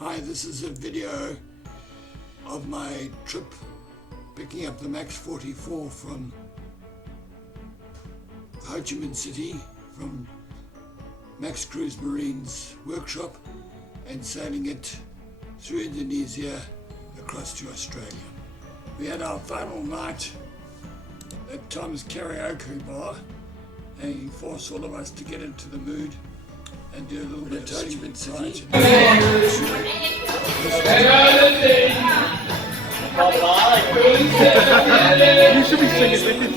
Hi, this is a video of my trip picking up the Max 44 from Ho Chi Minh City from Max Cruise Marine's workshop and sailing it through Indonesia across to Australia. We had our final night at Tom's Karaoke Bar and he forced all of us to get into the mood and do a little bit of singing City. You should be singing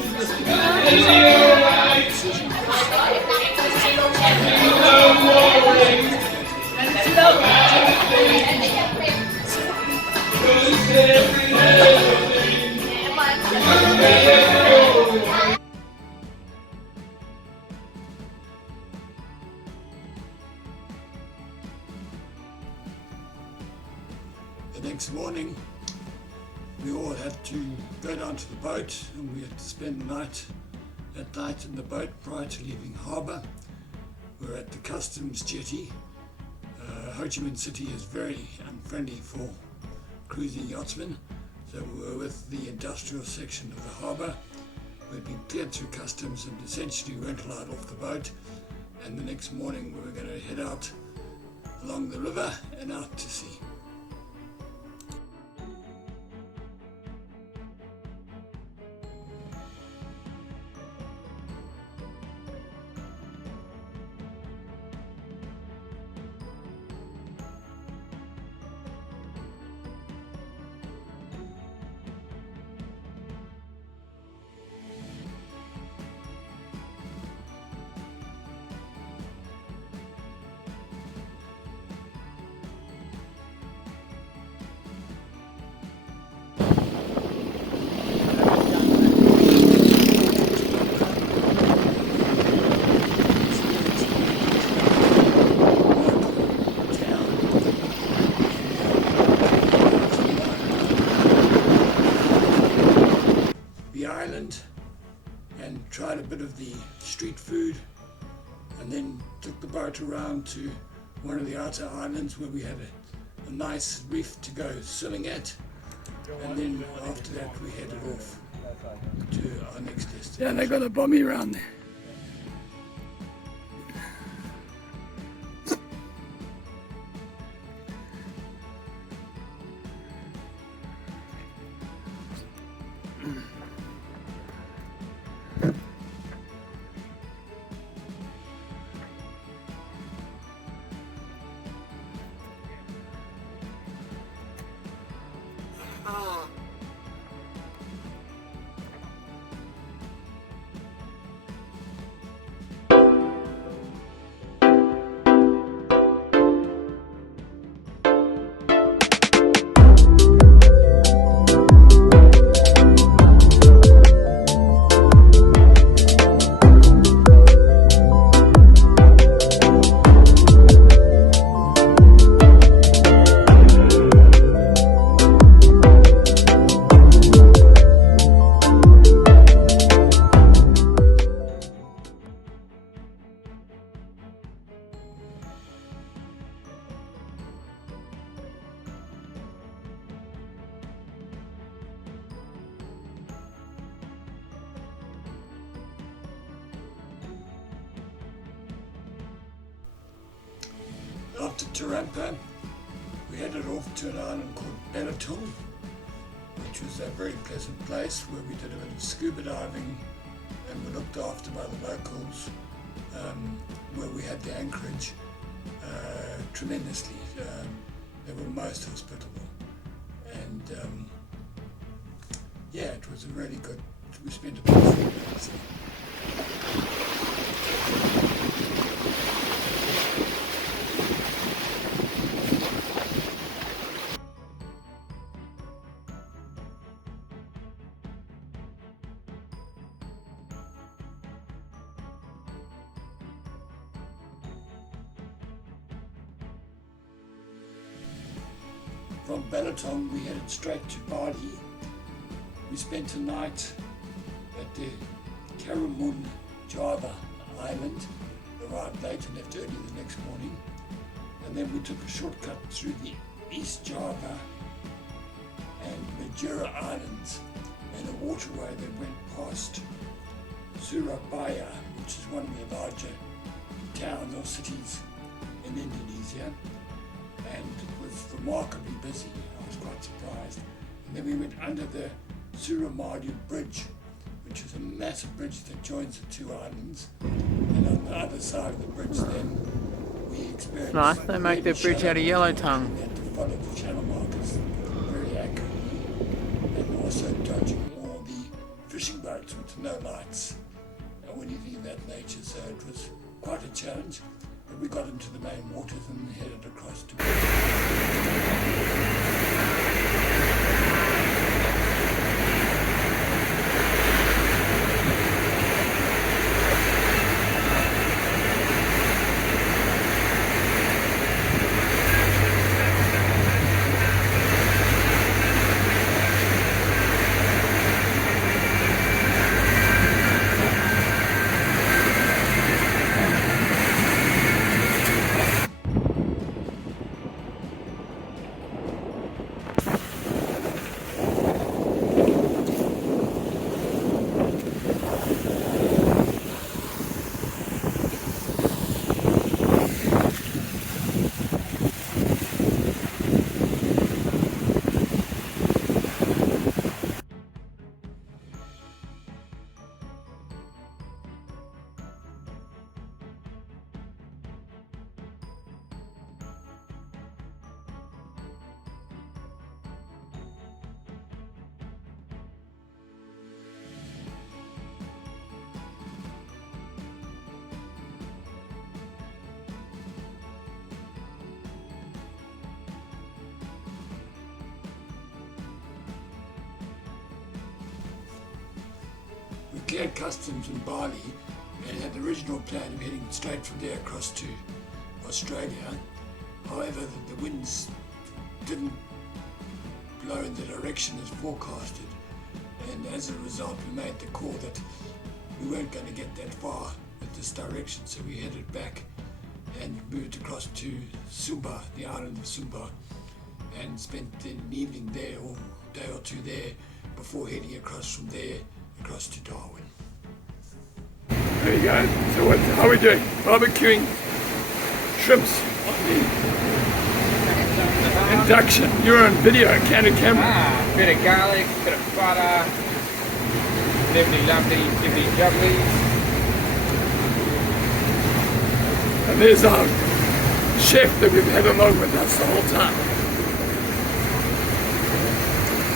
The next morning, we all had to go down to the boat and we had to spend the night in the boat prior to leaving harbour. We were at the customs jetty. Ho Chi Minh City is very unfriendly for cruising yachtsmen, so we were with the industrial section of the harbour. We'd been cleared through customs and essentially weren't allowed off the boat, and the next morning we were going to head out along the river and out to sea. And tried a bit of the street food and then took the boat around to one of the outer islands where we had a nice reef to go swimming at, and then after that we headed off to our next destination. Yeah, they got a bommy around there. After Tarampa, we headed off to an island called Belatung, which was a very pleasant place where we did a bit of scuba diving and were looked after by the locals, where we had the anchorage tremendously. They were most hospitable, and yeah, it was a really good. We spent about 3 days there. From Belatung, we headed straight to Bali. We spent a night at the Karimun Java Island, arrived late and left early the next morning. And then we took a shortcut through the East Java and Majura Islands, and a waterway that went past Surabaya, which is one of the larger towns or cities in Indonesia, and it was remarkably busy. I was quite surprised. And then we went under the Suramadu Bridge, which is a massive bridge that joins the two islands, and on the other side of the bridge then we experienced... Nice, they make their bridge out of yellow tongue. We had to follow the channel markers very accurately, and also dodging all the fishing boats with no lights or anything of that nature, so it was quite a challenge. But we got into the main waters and headed across to... We cleared customs in Bali and had the original plan of heading straight from there across to Australia. However, the winds didn't blow in the direction as forecasted, and as a result we made the call that we weren't going to get that far with this direction, so we headed back and moved across to Sumba, the island of Sumba, and spent an evening there or a day or two there before heading across from there across to Darwin. There you go. So how are we doing? Barbecuing shrimps on the induction. You're on video, candid camera. Bit of garlic, bit of butter, lovely, lovely, lovely. And there's our chef that we've had along with us the whole time.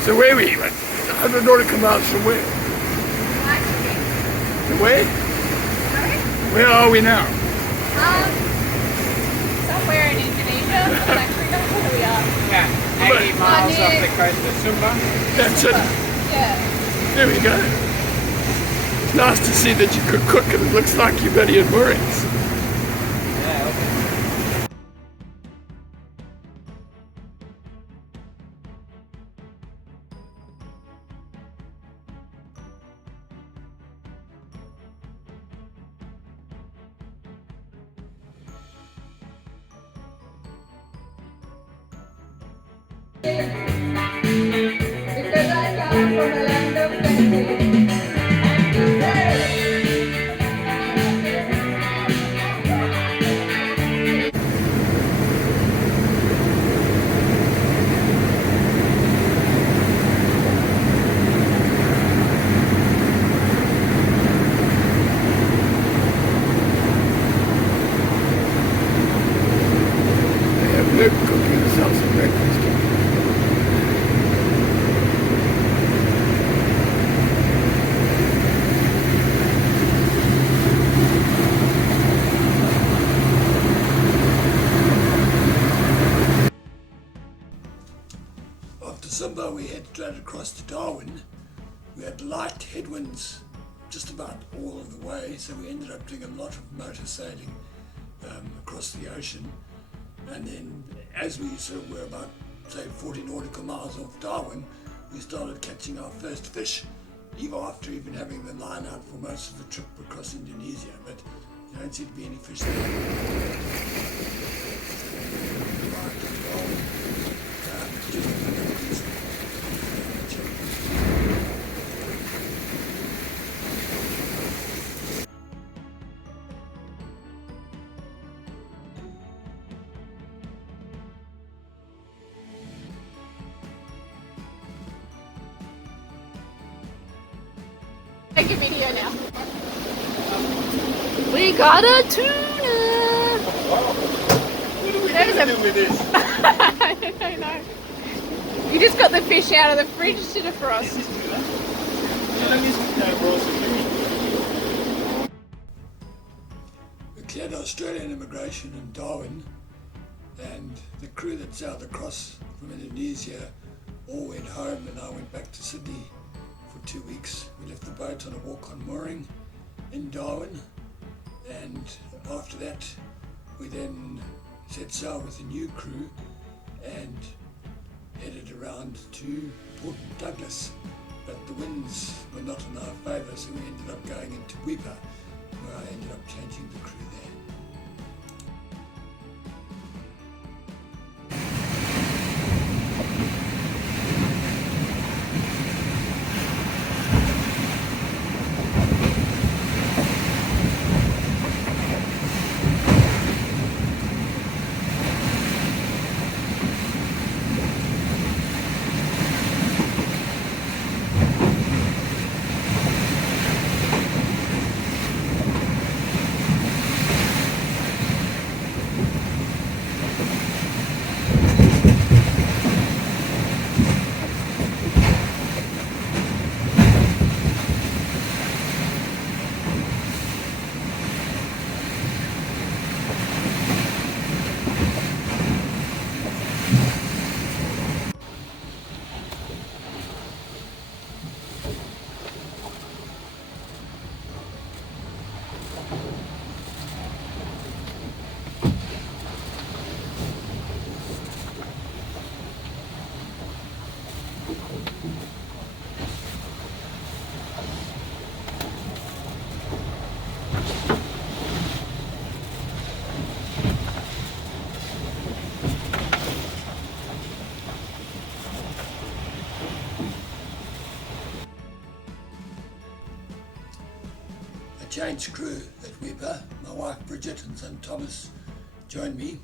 So where are we? 100 nautical miles from where? Where? Sorry? Where are we now? Somewhere in Indonesia. I'm not actually know where we are. Yeah, 80 miles off the coast of Sumba. That's it. Yeah. There we go. It's nice to see that you could cook and it looks like you're bloody in moorings. Yeah, Because I come from a land of plenty. They have Luke cooking themselves some breakfast. After Sumba we headed straight across to Darwin. We had light headwinds just about all of the way, so we ended up doing a lot of motor sailing across the ocean. And then as we sort of were about, say, 40 nautical miles off Darwin, we started catching our first fish, even after even having the line out for most of the trip across Indonesia, but there don't seem to be any fish there. We arrived in Darwin Take a video now. We got a tuna. What are we There's going a- to do with this? I don't know. You just got the fish out of the fridge to defrost. We cleared Australian immigration in Darwin, and the crew that sailed across from Indonesia all went home, and I went back to Sydney for 2 weeks. We left the boat on a walk on mooring in Darwin, and after that we then set sail with a new crew and headed around to Port Douglas. But the winds were not in our favour, so we ended up going into Weipa, where I ended up changing the crew there. Changed crew at Weipa. My wife Bridget and son Thomas joined me,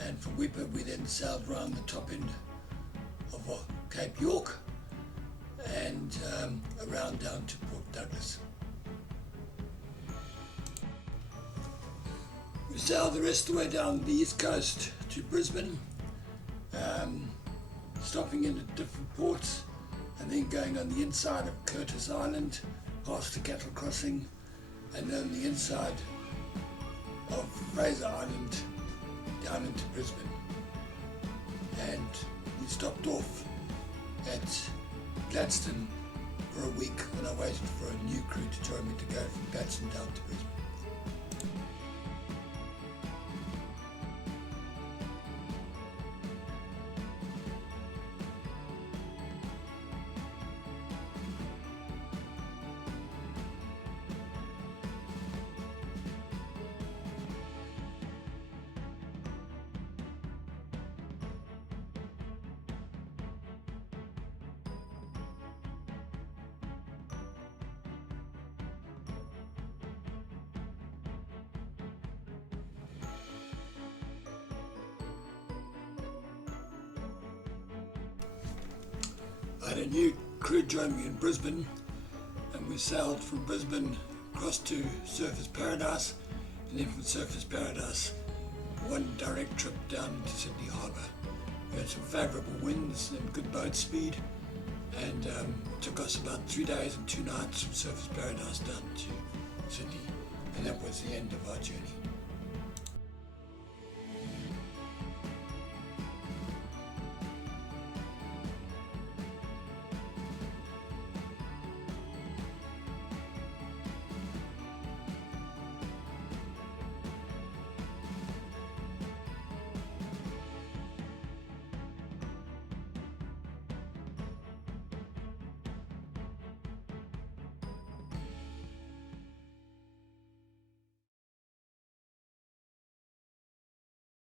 and from Weipa we then sailed around the top end of Cape York and around down to Port Douglas. We sailed the rest of the way down the east coast to Brisbane, stopping in at different ports and then going on the inside of Curtis Island past the cattle crossing, and then the inside of Fraser Island down into Brisbane. And we stopped off at Gladstone for a week when I waited for a new crew to join me to go from Gladstone down to Brisbane. I had a new crew join me in Brisbane, and we sailed from Brisbane across to Surfers Paradise, and then from Surfers Paradise one direct trip down into Sydney Harbour. We had some favourable winds and good boat speed, and it took us about 3 days and 2 nights from Surfers Paradise down to Sydney, and that was the end of our journey.